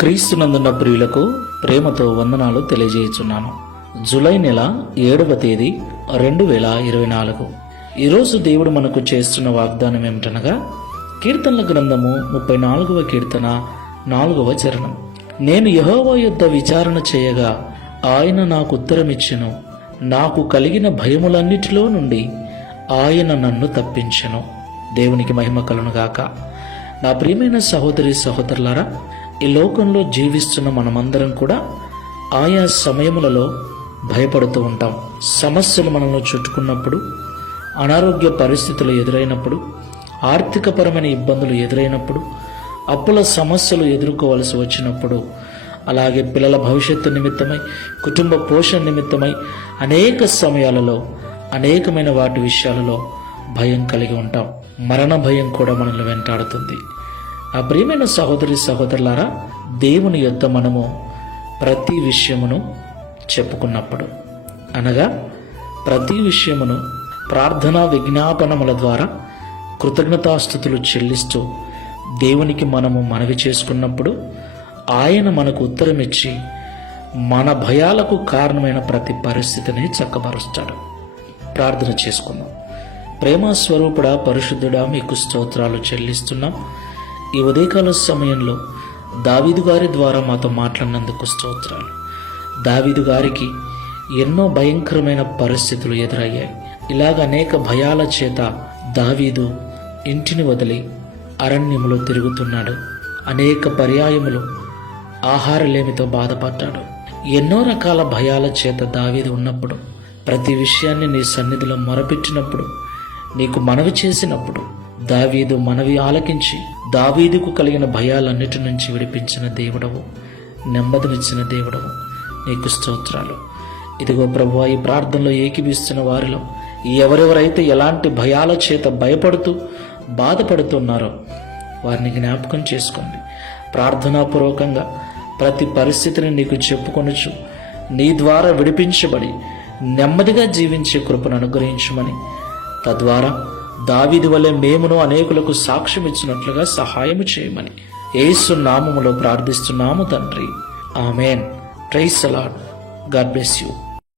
క్రీస్తునందున్న ప్రియులకు ప్రేమతో వందనాలు తెలియజేయుచున్నాను. జూలై నెల ఏడవ తేదీ రెండు వేల ఇరవై నాలుగు. ఈరోజు దేవుడు మనకు చేస్తున్న వాగ్దానం ఏమిటనగా కీర్తనల గ్రంథము ముప్పై నాలుగవ కీర్తన నాలుగవ చరణం. నేను యహోవా యుద్ధ విచారణ చేయగా ఆయన నాకు ఉత్తరమిచ్చెను. నాకు కలిగిన భయములన్నిటిలో నుండి ఆయన నన్ను తప్పించెను. దేవునికి మహిమ కలునుగాక నా ప్రియమైన సహోదరి సహోదరులారా ఈ లోకంలో జీవిస్తున్న మనమందరం కూడా ఆయా సమయములలో భయపడుతూ ఉంటాం. సమస్యలు మనల్ని చుట్టుకున్నప్పుడు అనారోగ్య పరిస్థితులు ఎదురైనప్పుడు ఆర్థికపరమైన ఇబ్బందులు ఎదురైనప్పుడు అప్పుల సమస్యలు ఎదుర్కోవలసి వచ్చినప్పుడు అలాగే పిల్లల భవిష్యత్తు నిమిత్తమై కుటుంబ పోషణ నిమిత్తమై అనేక సమయాలలో అనేకమైన వాటి విషయాలలో భయం కలిగి ఉంటాం. మరణ భయం కూడా మనల్ని వెంటాడుతుంది. ఆ ప్రియమైన సహోదరి సహోదరులారా దేవుని యొద్ద మనము ప్రతి విషయమును చెప్పుకున్నప్పుడు అనగా ప్రతి విషయమును ప్రార్థనా విజ్ఞాపనముల ద్వారా కృతజ్ఞతాస్థుతులు చెల్లిస్తూ దేవునికి మనము మనవి చేసుకున్నప్పుడు ఆయన మనకు ఉత్తరమిచ్చి మన భయాలకు కారణమైన ప్రతి పరిస్థితిని చక్కబరుస్తాడు ప్రార్థన చేసుకుందాం. ప్రేమ స్వరూపుడా పరిశుద్ధుడా మీకు స్తోత్రాలు చెల్లిస్తున్నాం. ఈ ఉదయకాల సమయంలో దావీదు గారి ద్వారా మాతో మాట్లాడినందుకు స్తోత్రాలు. దావీదు గారికి ఎన్నో భయంకరమైన పరిస్థితులు ఎదురయ్యాయి. ఇలాగ అనేక భయాల చేత దావీదు ఇంటిని వదిలి అరణ్యములో తిరుగుతున్నాడు. అనేక పర్యాయములు ఆహారలేమితో బాధపడ్డాడు. ఎన్నో రకాల భయాల చేత దావీదు ఉన్నప్పుడు ప్రతి విషయాన్ని నీ సన్నిధిలో మొరపెట్టినప్పుడు నీకు మనవి చేసినప్పుడు దావీదు మనవి ఆలకించి దావీదుకు కలిగిన భయాలన్నిటి నుంచి విడిపించిన దేవుడవు నెమ్మదినిచ్చిన దేవుడవు. నీకు స్తోత్రాలు. ఇదిగో ప్రభు ఈ ప్రార్థనలో ఏకీభిస్తున్న వారిలో ఎవరెవరైతే ఎలాంటి భయాల చేత భయపడుతూ బాధపడుతున్నారో వారిని జ్ఞాపకం చేసుకోండి. ప్రార్థనాపూర్వకంగా ప్రతి పరిస్థితిని నీకు చెప్పుకొనుచు నీ ద్వారా విడిపించబడి నెమ్మదిగా జీవించే కృపను అనుగ్రహించమని తద్వారా దావిది వలె మేమును అనేకులకు సాక్ష్యం ఇచ్చినట్లుగా సహాయము చేయమని ఏసు నామములో ప్రార్థిస్తున్నాము తండ్రి. ఆమెన్. ప్రైస్ అలాడ్ గాడ్ బ్లెస్ యూ.